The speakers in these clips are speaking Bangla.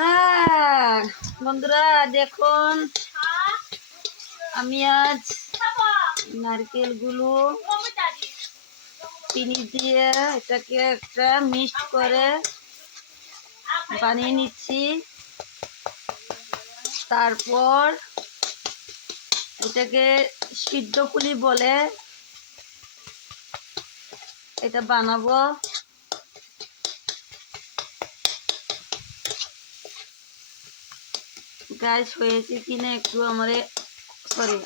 হ্যাঁ বন্ধুরা দেখুন, আমি আজ নারকেলগুলো চিনি দিয়ে এটাকে একটা মিক্সড করে বানিয়ে নিচ্ছি। তারপর এটাকে সিদ্ধ পুলি বলে, এটা বানাবো। গাইস হয়েছে কিনা একটু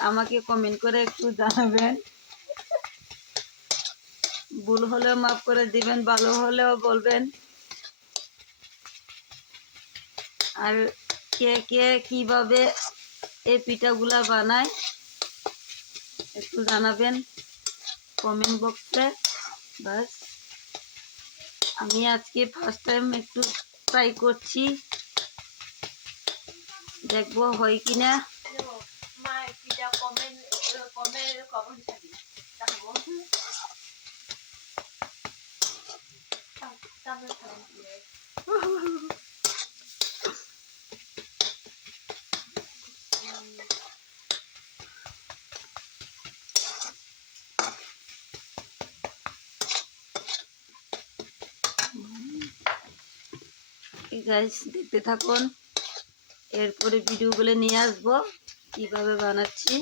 আমাকে কমেন্ট করে একটু জানাবেন। ভুল হলেও মাফ করে দিবেন, ভালো হলেও বলবেন। আর কে কে কিভাবে এই পিঠাগুলা বানায় একটু জানাবেন কমেন্ট বক্সে। বাস আমি আজকে ফার্স্ট টাইম একটু ট্রাই করছি, দেখবো হয় কিনা। গাইস দেখতে থাকুন, এরপরে ভিডিওগুলো নিয়ে আসবো কিভাবে বানাচ্ছি।